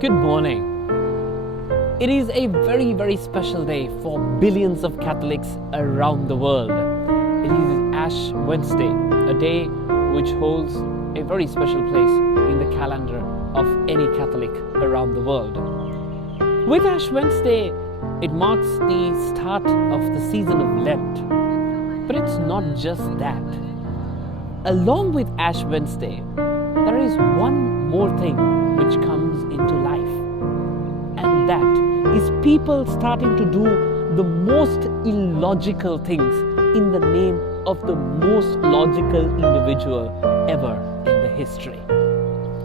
Good morning. It is a very, very special day for billions of Catholics around the world. It is Ash Wednesday, a day which holds a very special place in the calendar of any Catholic around the world. With Ash Wednesday, it marks the start of the season of Lent. But it's not just that. Along with Ash Wednesday, there is one more thing which comes into life. And that is people starting to do the most illogical things in the name of the most logical individual ever in the history.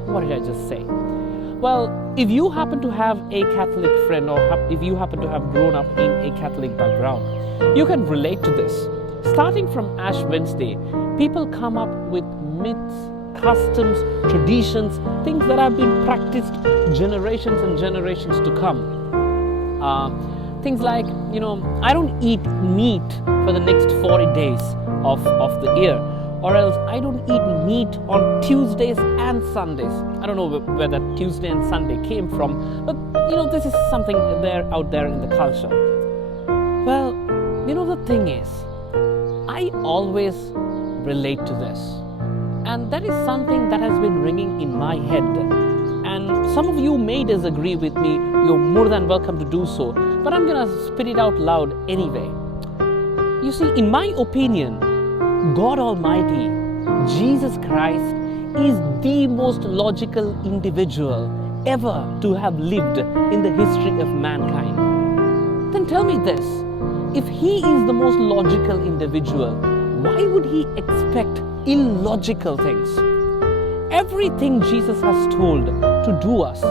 What did I just say? Well, if you happen to have a Catholic friend or if you happen to have grown up in a Catholic background, you can relate to this. Starting from Ash Wednesday, people come up with myths, customs, traditions, things that have been practiced generations and generations to come. Things like, I don't eat meat for the next 40 days of the year, or else I don't eat meat on Tuesdays and Sundays. I don't know where that Tuesday and Sunday came from, but this is something out there in the culture. Well, the thing is, I always relate to this. And that is something that has been ringing in my head. And some of you may disagree with me. You're more than welcome to do so. But I'm going to spit it out loud anyway. You see, in my opinion, God Almighty, Jesus Christ, is the most logical individual ever to have lived in the history of mankind. Then tell me this. If He is the most logical individual, why would He expect illogical things? Everything Jesus has told to do us,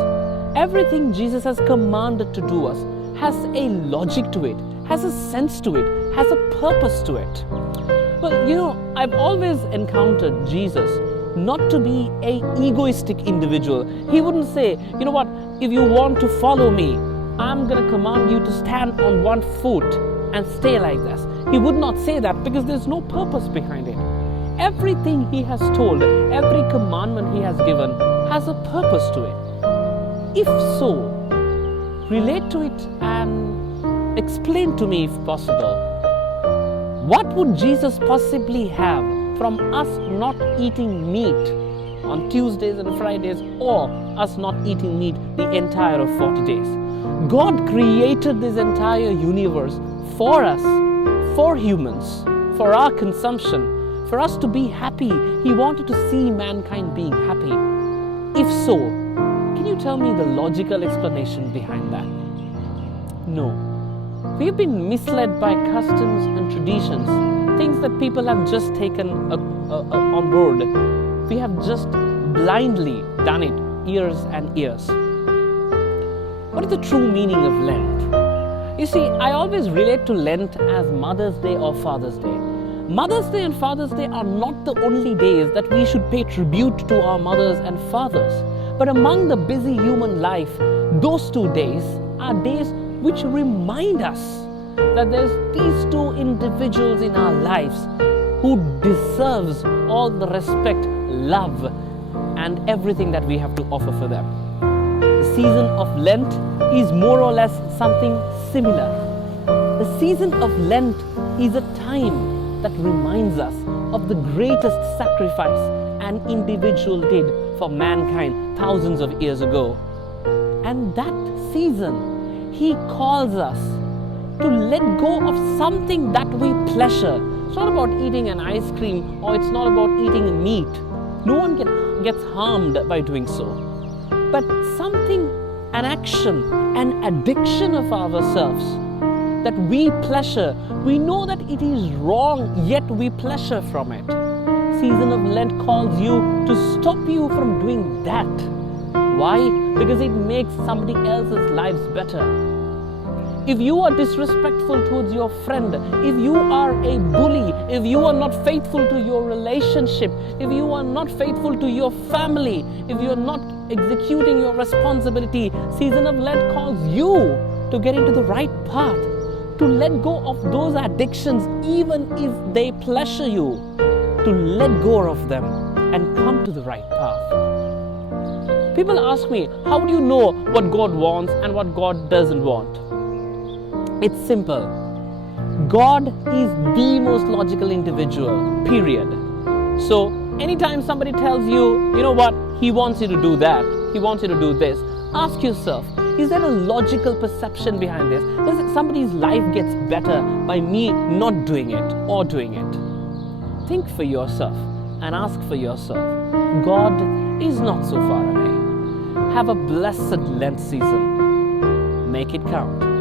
everything Jesus has commanded to do us, has a logic to it, has a sense to it, has a purpose to it. Well, I've always encountered Jesus not to be an egoistic individual. He wouldn't say, if you want to follow me, I'm going to command you to stand on one foot and stay like this. He would not say that because there's no purpose behind it. Everything He has told, every commandment He has given has a purpose to it. If so, relate to it and explain to me if possible. What would Jesus possibly have from us not eating meat on Tuesdays and Fridays, or us not eating meat the entire of 40 days? God created this entire universe for us, for humans, for our consumption, for us to be happy. He wanted to see mankind being happy. If so, can you tell me the logical explanation behind that? No. We have been misled by customs and traditions, things that people have just taken on board. We have just blindly done it years and years. What is the true meaning of Lent? You see, I always relate to Lent as Mother's Day or Father's Day. Mother's Day and Father's Day are not the only days that we should pay tribute to our mothers and fathers. But among the busy human life, those 2 days are days which remind us that there's these two individuals in our lives who deserves all the respect, love, and everything that we have to offer for them. The season of Lent is more or less something similar. The season of Lent is a time that reminds us of the greatest sacrifice an individual did for mankind thousands of years ago. And that season, He calls us to let go of something that we pleasure. It's not about eating an ice cream, or it's not about eating meat. No one gets harmed by doing so. But something, an action, an addiction of ourselves that we pleasure. We know that it is wrong, yet we pleasure from it. Season of Lent calls you to stop you from doing that. Why? Because it makes somebody else's lives better. If you are disrespectful towards your friend, if you are a bully, if you are not faithful to your relationship, if you are not faithful to your family, if you are not executing your responsibility, Season of Lent calls you to get into the right path, to let go of those addictions even if they pleasure you, to let go of them and come to the right path. People ask me, how do you know what God wants and what God doesn't want? It's simple. God is the most logical individual, period. So anytime somebody tells you, you know what, He wants you to do that, He wants you to do this, ask yourself, is there a logical perception behind this? Does it, somebody's life gets better by me not doing it or doing it? Think for yourself and ask for yourself. God is not so far away. Have a blessed Lent season. Make it count.